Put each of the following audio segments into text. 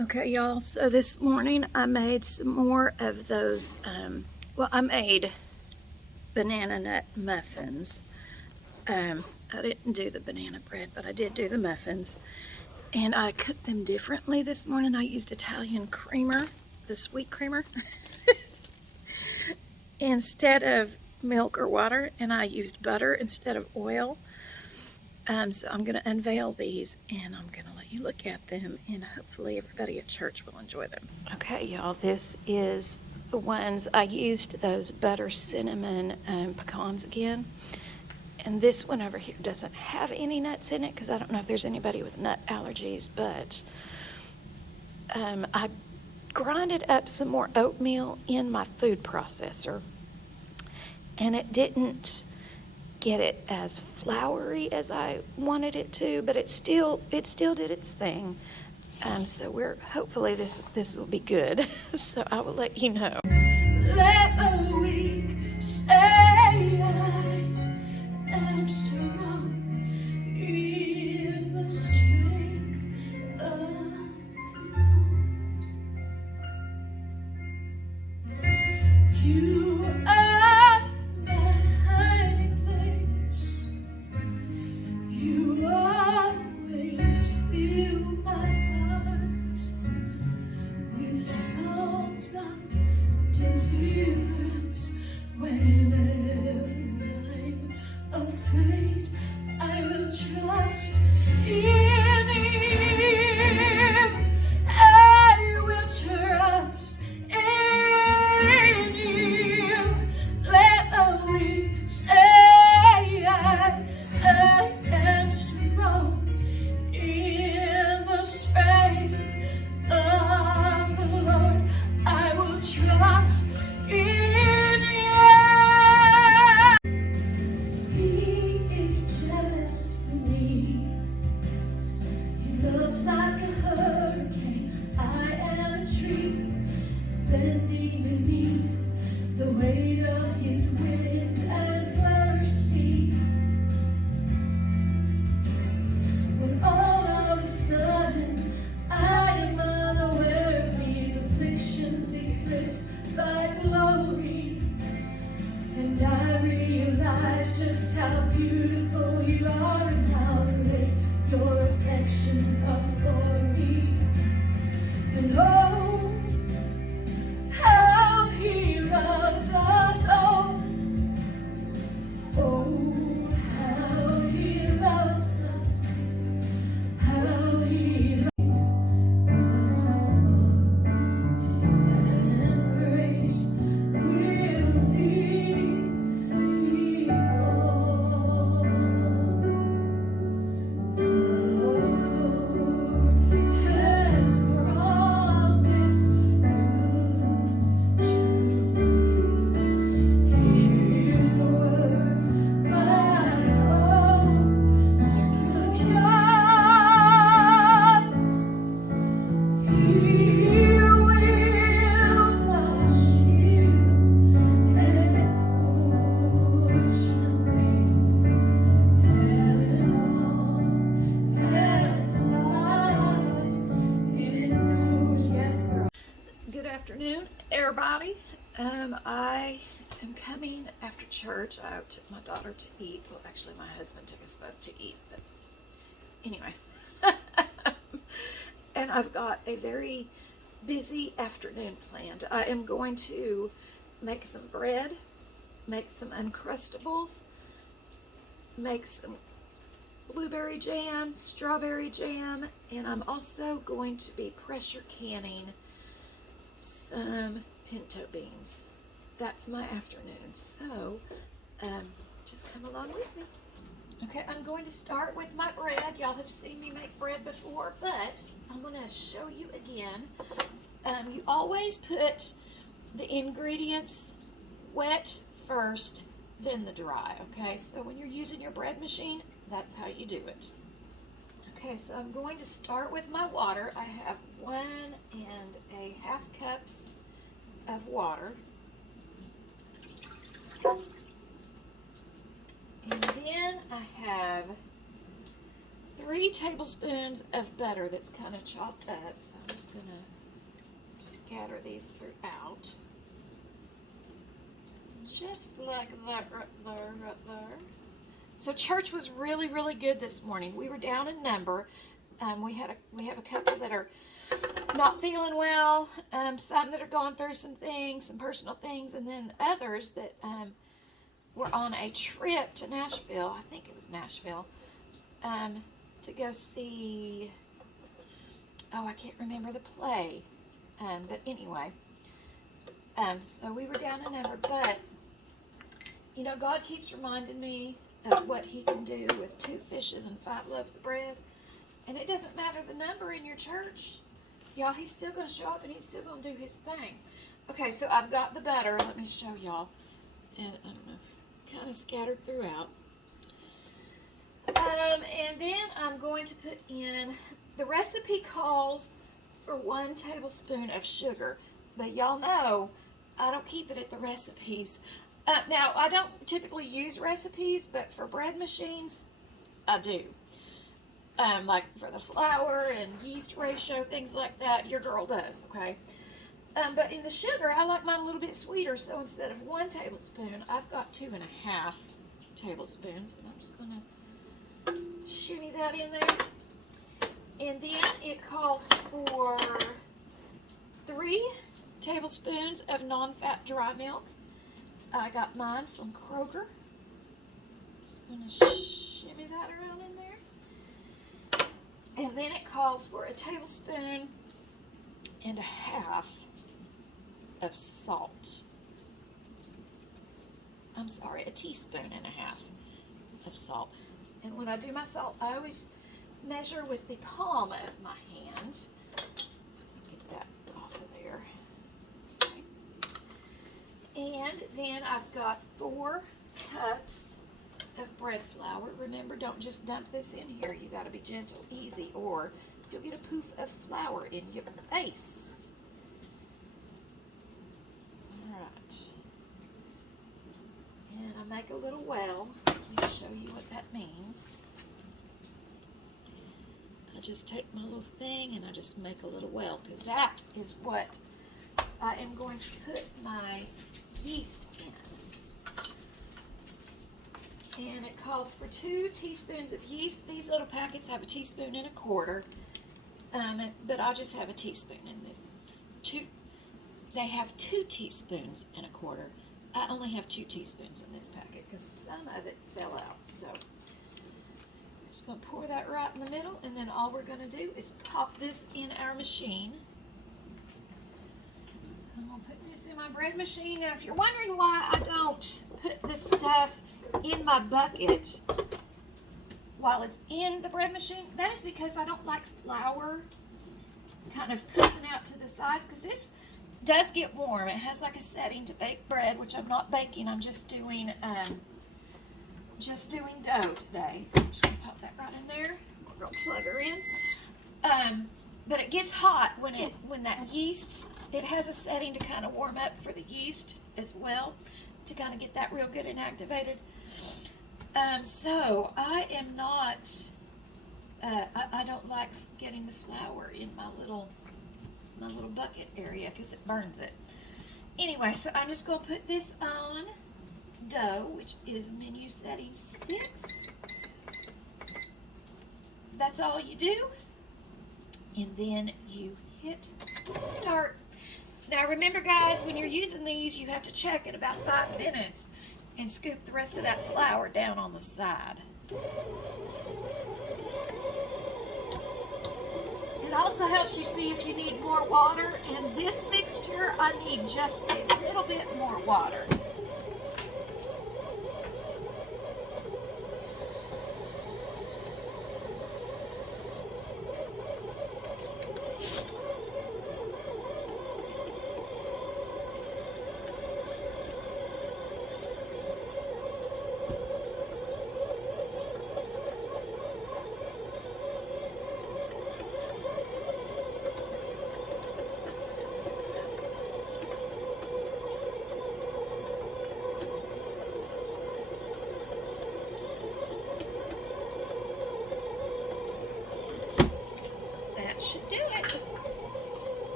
Okay, y'all, so this morning I made some more of those, I made banana nut muffins. I didn't do the banana bread, but I did do the muffins. And I cooked them differently this morning. I used Italian creamer, the sweet creamer, instead of milk or water, and I used butter instead of oil. So I'm going to unveil these and I'm going to let you look at them, and hopefully everybody at church will enjoy them. Okay, y'all, this is the ones I used, those butter cinnamon pecans again. And this one over here doesn't have any nuts in it because I don't know if there's anybody with nut allergies, but I grinded up some more oatmeal in my food processor, and it didn't get it as floury as I wanted it to, but it still did its thing. So hopefully this will be good. So I will let you know. Let the weak say I am strong in the strength of the Lord. You are my hiding place. You always fill my heart with songs of deliverance. Whenever I'm afraid, I will trust in Him. I will trust in Him. Let the weak say I am strong in the strength of the Lord. I will trust in Him. He is jealous for me. He loves like a hurricane. I am a tree bending beneath the weight of His wind and mercy. When all of a sudden I am unaware of these afflictions eclipsed by glory, and I realize just how beautiful You are and how great Your affections are for me. And oh, how He loves us all. Oh, how He loves us. How He loves us. And grace will lead me home. The Lord has promised good to me. His word my hope secures. He will not shield and portion me as long as life endures. Yes, girl. Good afternoon, everybody. I am coming after church. I took my daughter to eat. Well, actually, my husband took us both to eat, but anyway. And I've got a very busy afternoon planned. I am going to make some bread, make some Uncrustables, make some blueberry jam, strawberry jam, and I'm also going to be pressure canning some pinto beans. That's my afternoon, so just come along with me. Okay, I'm going to start with my bread. Y'all have seen me make bread before, but I'm going to show you again. You always put the ingredients wet first, then the dry, okay? So when you're using your bread machine, that's how you do it. Okay, so I'm going to start with my water. I have 1.5 cups of water. And then I have 3 tablespoons of butter that's kind of chopped up. So I'm just going to scatter these throughout. Just like that right there, right there. So church was really, really good this morning. We were down in number. We have a couple that are not feeling well, some that are going through some things, some personal things, and then others that were on a trip to Nashville. I think it was Nashville, to go see, I can't remember the play, but anyway, so we were down in number, but, you know, God keeps reminding me of what He can do with 2 fishes and 5 loaves of bread, and it doesn't matter the number in your church, y'all, He's still going to show up, and He's still going to do His thing. Okay, so I've got the butter, let me show y'all, and I don't know, kind of scattered throughout. And then I'm going to put in, the recipe calls for 1 tablespoon of sugar, but y'all know I don't keep it at the recipes. Now, I don't typically use recipes, but for bread machines, I do. Like for the flour and yeast ratio, things like that, your girl does, okay? But in the sugar, I like mine a little bit sweeter, so instead of 1 tablespoon, I've got 2.5 tablespoons, and I'm just going to shimmy that in there. And then it calls for 3 tablespoons of non-fat dry milk. I got mine from Kroger. Just going to shimmy that around in there. And then it calls for 1.5 tablespoons of salt. I'm sorry, 1.5 teaspoons of salt. And when I do my salt, I always measure with the palm of my hand. Get that off of there. Okay. And then I've got 4 cups of bread flour. Remember, don't just dump this in here. You got to be gentle, easy, or you'll get a poof of flour in your face. All right. And I make a little well. Let me show you what that means. I just take my little thing and I just make a little well, because that is what I am going to put my yeast in. And it calls for 2 teaspoons of yeast. These little packets have 1.25 teaspoons, but I'll just have 1 teaspoon in this. They have 2.25 teaspoons. I only have 2 teaspoons in this packet because some of it fell out. So I'm just going to pour that right in the middle, and then all we're going to do is pop this in our machine. So I'm going to put this in my bread machine. Now, if you're wondering why I don't put this stuff in my bucket while it's in the bread machine, that is because I don't like flour kind of puffing out to the sides, because this does get warm. It has like a setting to bake bread, which I'm not baking. I'm just doing dough today. I'm just gonna pop that right in there. We're gonna plug her in. But it gets hot when that yeast, it has a setting to kind of warm up for the yeast as well, to kind of get that real good and activated. So I am not, I don't like getting the flour in my little bucket area because it burns it. Anyway, so I'm just going to put this on dough, which is menu setting 6. That's all you do. And then you hit start. Now remember, guys, when you're using these, you have to check in about 5 minutes and scoop the rest of that flour down on the side. It also helps you see if you need more water, and this mixture, I need just a little bit more water.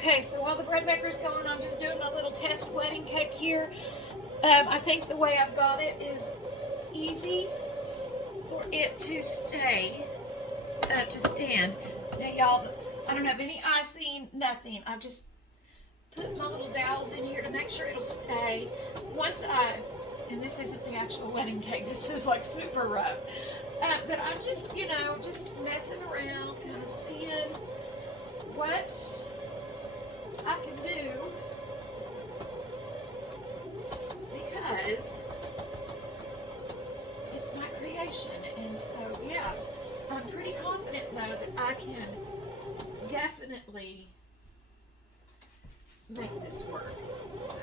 Okay, so while the bread maker's going, I'm just doing a little test wedding cake here. I think the way I've got it is easy for it to stay, to stand. Now y'all, I don't have any icing, nothing. I've just put my little dowels in here to make sure it'll stay. And this isn't the actual wedding cake, this is like super rough. But I'm just, just messing around, kind of seeing what I can do, because it's my creation. And so, yeah, I'm pretty confident though that I can definitely make this work. So,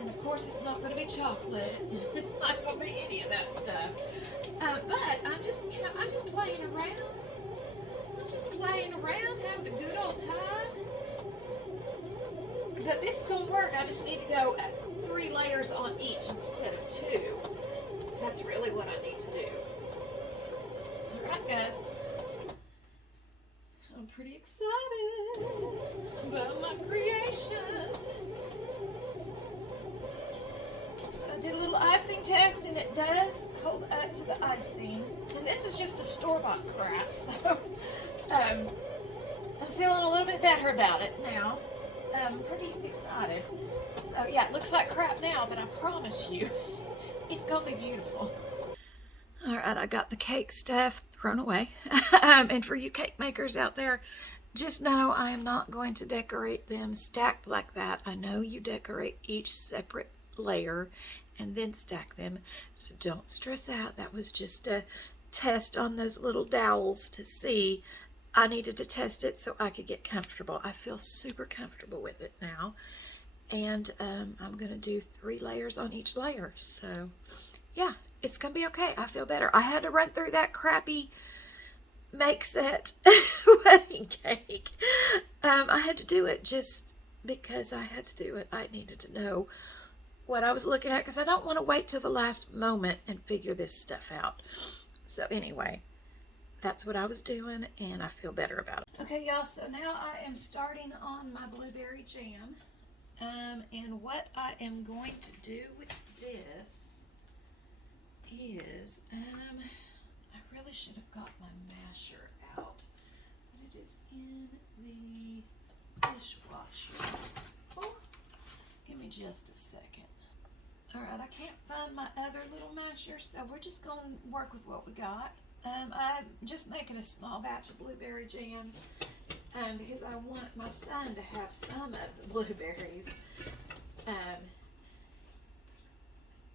and of course, it's not going to be chocolate. It's not going to be any of that stuff. But I'm just, I'm just playing around. I'm just playing around, having a good old time. But this is going to work. I just need to go 3 layers on each instead of 2. That's really what I need to do. All right, guys. I'm pretty excited about my creation. So I did a little icing test, and it does hold up to the icing. And this is just the store-bought crap, so I'm feeling a little bit better about it now. I'm pretty excited. So yeah, it looks like crap now, but I promise you, it's gonna be beautiful. All right, I got the cake stuff thrown away. And for you cake makers out there, just know I am not going to decorate them stacked like that. I know you decorate each separate layer and then stack them, so don't stress out. That was just a test on those little dowels to see. I needed to test it so I could get comfortable. I feel super comfortable with it now. And I'm going to do 3 layers on each layer. So, yeah, it's going to be okay. I feel better. I had to run through that crappy make set wedding cake. I had to do it just because I had to do it. I needed to know what I was looking at, because I don't want to wait till the last moment and figure this stuff out. So anyway, that's what I was doing, and I feel better about it. Okay, y'all, so now I am starting on my blueberry jam. And what I am going to do with this is, I really should have got my masher out, but it is in the dishwasher. Oh, give me just a second. All right, I can't find my other little masher, so we're just going to work with what we got. I'm just making a small batch of blueberry jam because I want my son to have some of the blueberries,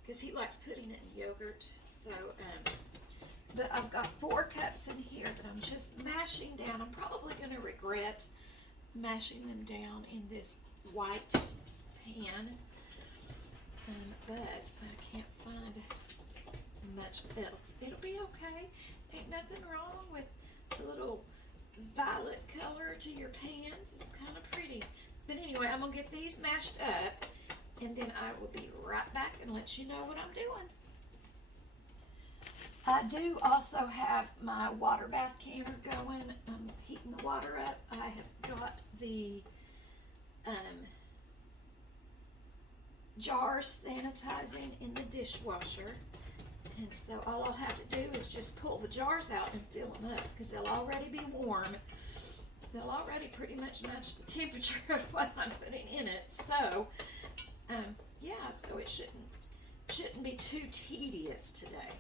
because he likes putting it in yogurt. So, but I've got 4 cups in here that I'm just mashing down. I'm probably going to regret mashing them down in this white pan, but I can't find much else. It'll be okay. Ain't nothing wrong with a little violet color to your pans. It's kind of pretty. But anyway, I'm going to get these mashed up, and then I will be right back and let you know what I'm doing. I do also have my water bath canner going. I'm heating the water up. I have got the jars sanitizing in the dishwasher. And so all I'll have to do is just pull the jars out and fill them up, because they'll already be warm. They'll already pretty much match the temperature of what I'm putting in it. So, yeah, so it shouldn't be too tedious today.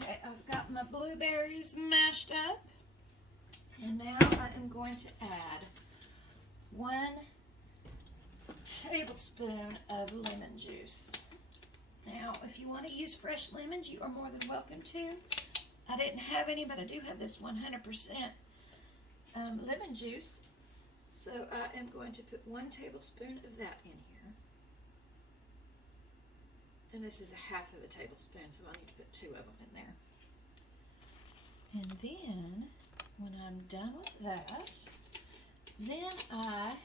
Okay, I've got my blueberries mashed up, and now I am going to add 1 tablespoon of lemon juice. Now, if you want to use fresh lemons, you are more than welcome to. I didn't have any, but I do have this 100% lemon juice. So I am going to put 1 tablespoon of that in here. And this is a half of a tablespoon, so I need to put 2 of them in there. And then, when I'm done with that, then I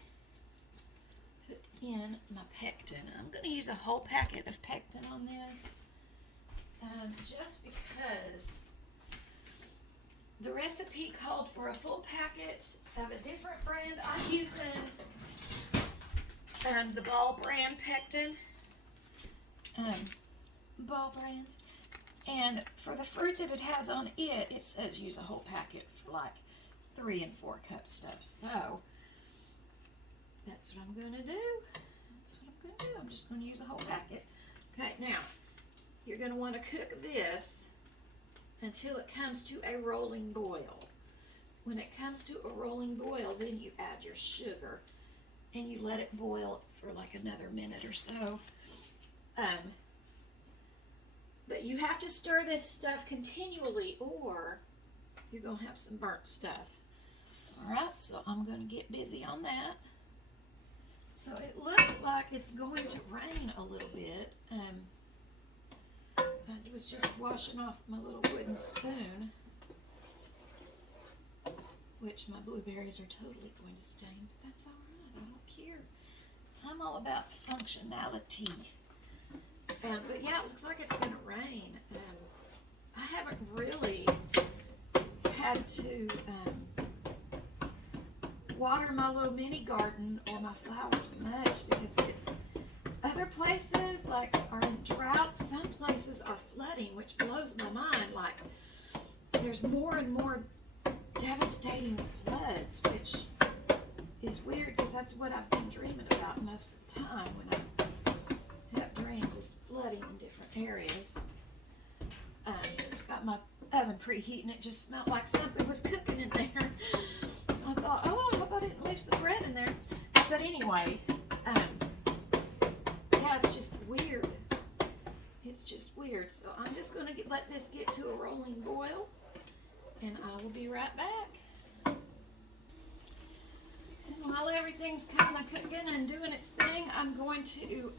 put in my pectin. I'm going to use a whole packet of pectin on this, just because The recipe called for a full packet of a different brand. I'm using the Ball brand pectin. Ball brand. And for the fruit that it has on it, it says use a whole packet for like 3 and 4 cup stuff. So that's what I'm going to do. That's what I'm going to do. I'm just going to use a whole packet. Okay, now you're going to want to cook this until it comes to a rolling boil. When it comes to a rolling boil, then you add your sugar and you let it boil for like another minute or so. But you have to stir this stuff continually or you're going to have some burnt stuff. Alright, so I'm going to get busy on that. So it looks like it's going to rain a little bit. I was just washing off my little wooden spoon, which my blueberries are totally going to stain, but that's alright, I don't care. I'm all about functionality. But yeah, it looks like it's going to rain. I haven't really had to water my little mini garden or my flowers much because other places like are in drought. Some places are flooding, which blows my mind. Like there's more and more devastating floods, which is weird because that's what I've been dreaming about most of the time when I have dreams, is flooding in different areas. Got my oven preheating. It just smelled like something was cooking in there. I thought, oh, I hope I didn't leave some bread in there. But anyway, yeah, it's just weird. It's just weird. So I'm just going to let this get to a rolling boil, and I will be right back. And while everything's kind of cooking and doing its thing, I'm going to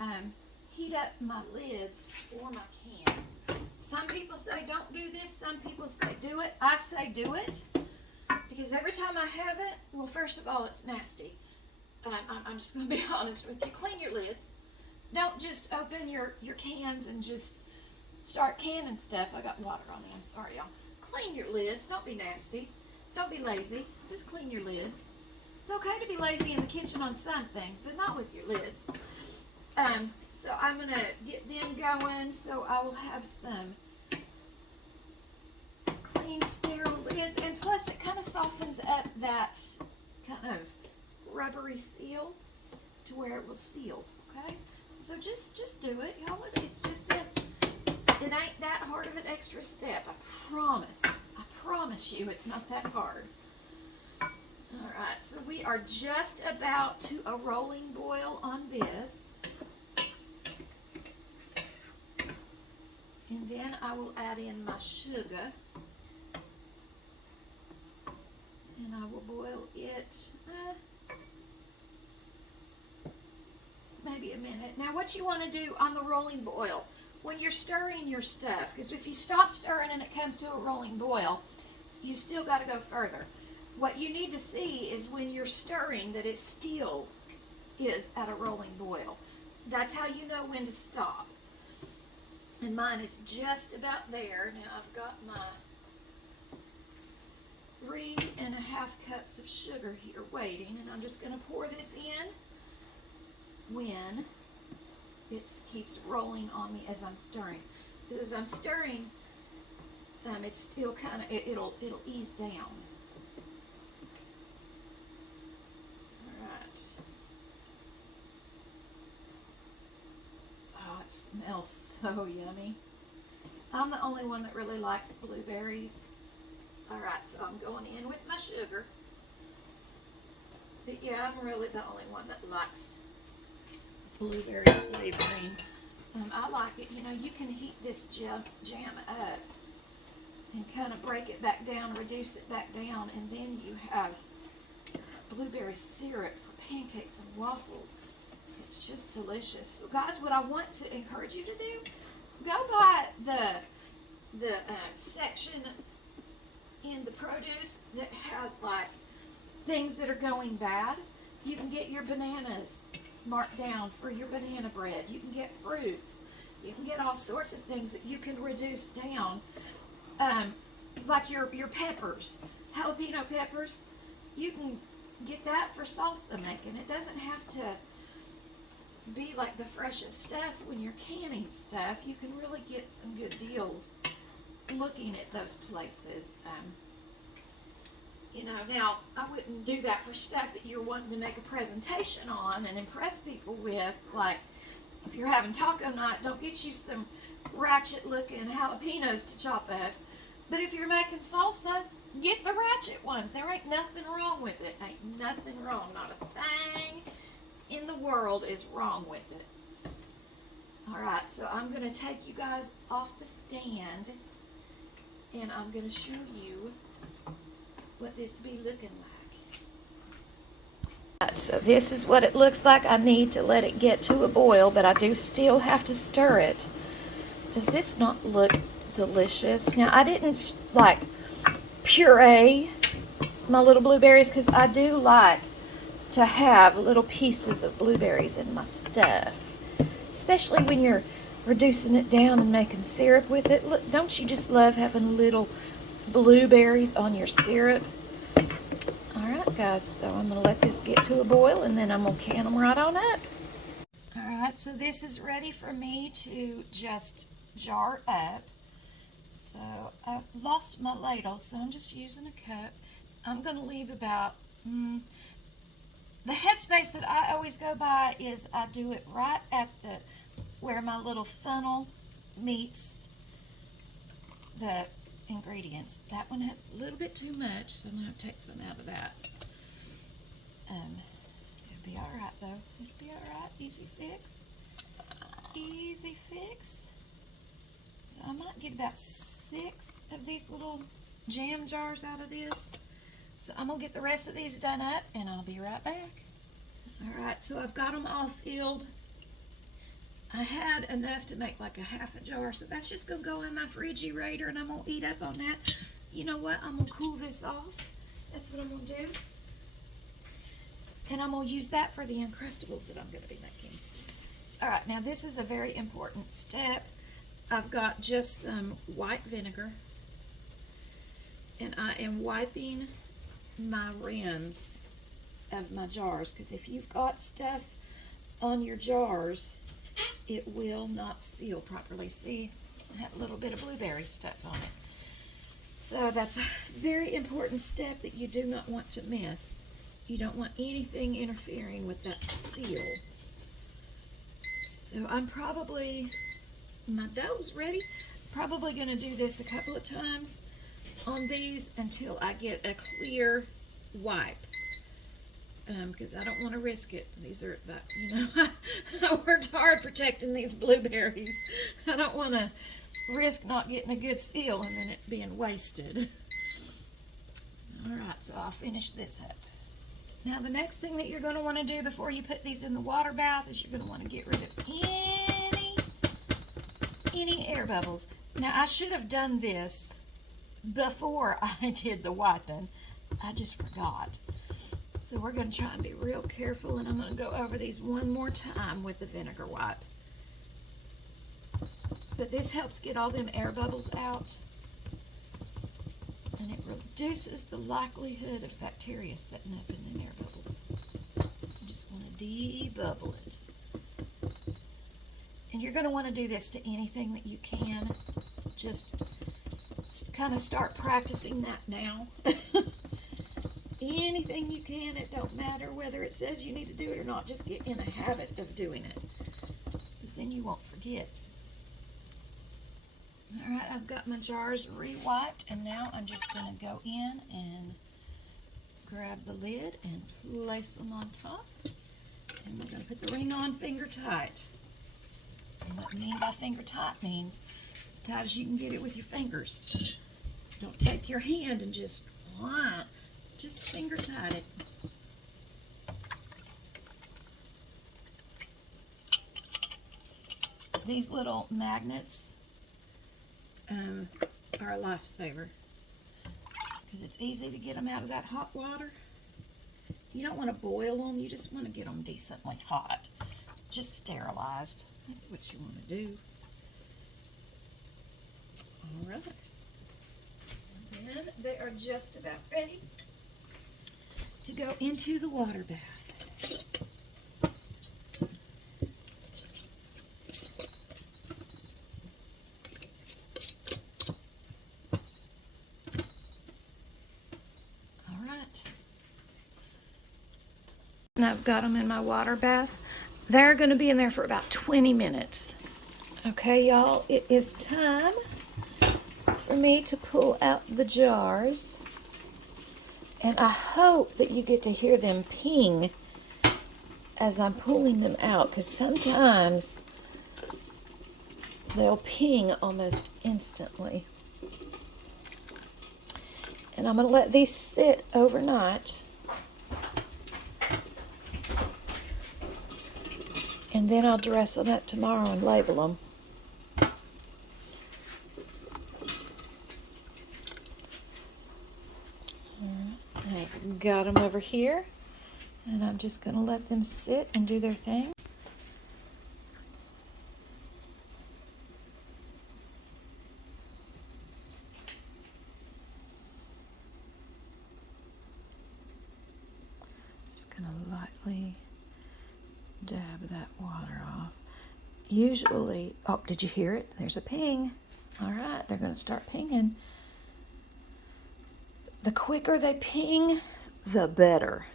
heat up my lids for my cans. Some people say don't do this. Some people say do it. I say do it because every time I have it, well, first of all, it's nasty. I'm just going to be honest with you. Clean your lids. Don't just open your cans and just start canning stuff. I got water on me. I'm sorry, y'all. Clean your lids. Don't be nasty. Don't be lazy. Just clean your lids. It's okay to be lazy in the kitchen on some things, but not with your lids. So I'm going to get them going so I will have some clean, sterile lids. And plus, it kind of softens up that kind of rubbery seal to where it will seal, okay? So just do it, y'all. It's just it ain't that hard of an extra step. I promise you it's not that hard. Alright, so we are just about to a rolling boil on this. And then I will add in my sugar. And I will boil it maybe a minute. Now what you want to do on the rolling boil, when you're stirring your stuff, because if you stop stirring and it comes to a rolling boil, you still got to go further. What you need to see is when you're stirring that it still is at a rolling boil. That's how you know when to stop. And mine is just about there. Now I've got my 3.5 cups of sugar here waiting, and I'm just going to pour this in when it keeps rolling on me as I'm stirring. Because as I'm stirring, it's still kind of, it'll ease down. Alright. Oh, it smells so yummy. I'm the only one that really likes blueberries. Alright, so I'm going in with my sugar. But yeah, I'm really the only one that likes blueberry flavoring. I like it. You know, you can heat this jam up and kind of break it back down, reduce it back down, and then you have blueberry syrup for pancakes and waffles. It's just delicious. So guys, what I want to encourage you to do, go by the section in the produce that has like things that are going bad. You can get your bananas marked down for your banana bread. You can get fruits. You can get all sorts of things that you can reduce down. like your peppers, jalapeno peppers, you can get that for salsa making. It doesn't have to be like the freshest stuff. When you're canning stuff, you can really get some good deals looking at those places. You know, now I wouldn't do that for stuff that you're wanting to make a presentation on and impress people with. Like if you're having taco night, don't get you some ratchet looking jalapenos to chop up. But if you're making salsa, get the ratchet ones. There ain't nothing wrong with it. Ain't nothing wrong. Not a thing in the world is wrong with it. Alright, so I'm going to take you guys off the stand and I'm going to show you what this be looking like. So this is what it looks like. I need to let it get to a boil, but I do still have to stir it. Does this not look delicious? Now I didn't like puree my little blueberries because I do like to have little pieces of blueberries in my stuff, especially when you're reducing it down and making syrup with it. Look, don't you just love having little blueberries on your syrup? Alright guys, so I'm going to let this get to a boil and then I'm going to can them right on up. Alright, so this is ready for me to just jar up. So I lost my ladle, so I'm just using a cup. I'm going to leave about, the headspace that I always go by is I do it right at the, where my little funnel meets the ingredients. That one has a little bit too much, so I'm going to take some out of that. It'll be alright though. It'll be alright. Easy fix. Easy fix. So I might get about 6 of these little jam jars out of this. So I'm going to get the rest of these done up and I'll be right back. Alright, so I've got them all filled. I had enough to make like a half a jar, so that's just going to go in my refrigerator and I'm going to eat up on that. You know what? I'm going to cool this off. That's what I'm going to do. And I'm going to use that for the Uncrustables that I'm going to be making. Alright, now this is a very important step. I've got just some white vinegar and I am wiping my rims of my jars, because if you've got stuff on your jars, it will not seal properly. See, I have a little bit of blueberry stuff on it. So that's a very important step that you do not want to miss. You don't want anything interfering with that seal. So I'm probably, my dough's ready. Probably going to do this a couple of times on these until I get a clear wipe. Because I don't want to risk it. These are, you know, I worked hard protecting these blueberries. I don't want to risk not getting a good seal and then it being wasted. Alright, so I'll finish this up. Now the next thing that you're going to want to do before you put these in the water bath is you're going to want to get rid of any air bubbles. Now I should have done this before I did the wiping. I just forgot. So we're going to try and be real careful, and I'm going to go over these one more time with the vinegar wipe. But this helps get all them air bubbles out, and it reduces the likelihood of bacteria setting up in them air bubbles. You just want to debubble it. And you're going to want to do this to anything that you can. Just kind of start practicing that now. Anything you can, it don't matter whether it says you need to do it or not. Just get in a habit of doing it, because then you won't forget. Alright, I've got my jars re-wiped, and now I'm just going to go in and grab the lid and place them on top. And we're going to put the ring on finger tight. And what I mean by finger tight means as tight as you can get it with your fingers. Don't take your hand and just finger tight it. These little magnets are a lifesaver, because it's easy to get them out of that hot water. You don't want to boil them, you just want to get them decently hot, just sterilized. That's what you want to do. All right. they are just about ready to go into the water bath. All right. And I've got them in my water bath. They're going to be in there for about 20 minutes. Okay, y'all, it is time for me to pull out the jars. And I hope that you get to hear them ping as I'm pulling them out, because sometimes they'll ping almost instantly. And I'm going to let these sit overnight. And then I'll dress them up tomorrow and label them. I've got them over here. And I'm just going to let them sit and do their thing. Just going to lightly dab that water off. Usually, oh, did you hear it? There's a ping. All right, they're going to start pinging. The quicker they ping, the better.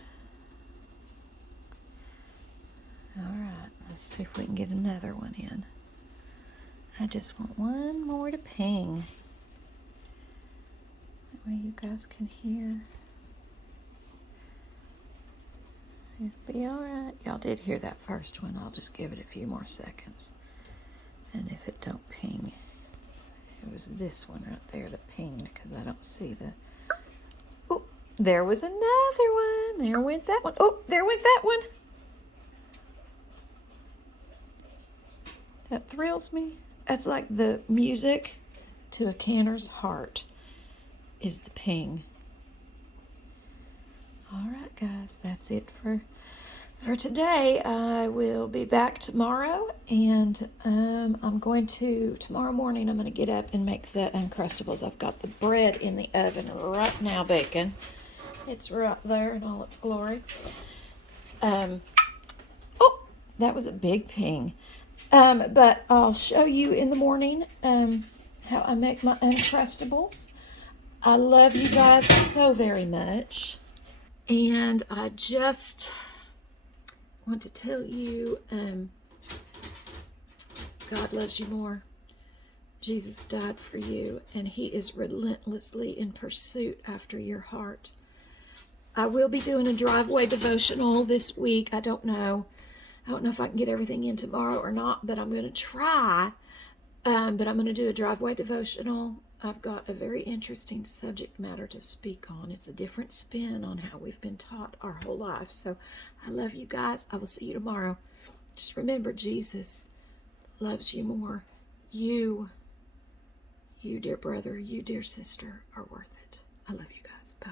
All right, let's see if we can get another one in. I just want one more to ping. That way you guys can hear. It'll be all right. Y'all did hear that first one. I'll just give it a few more seconds. And if it don't ping, it was this one right there that pinged, because I don't see the... Oh, there was another one. There went that one. Oh, there went that one. That thrills me. That's like the music to a canner's heart, is the ping. All right, guys, that's it for today. I will be back tomorrow, and I'm going to, tomorrow morning, I'm going to get up and make the Uncrustables. I've got the bread in the oven right now baking. It's right there in all its glory. Oh, that was a big ping. But I'll show you in the morning how I make my Uncrustables. I love you guys so very much. And I just want to tell you, God loves you more. Jesus died for you, and he is relentlessly in pursuit after your heart. I will be doing a driveway devotional this week. I don't know if I can get everything in tomorrow or not, but I'm going to try. But I'm going to do a driveway devotional. I've got a very interesting subject matter to speak on. It's a different spin on how we've been taught our whole life. So I love you guys. I will see you tomorrow. Just remember, Jesus loves you more. You, dear brother, you, dear sister, are worth it. I love you guys. Bye.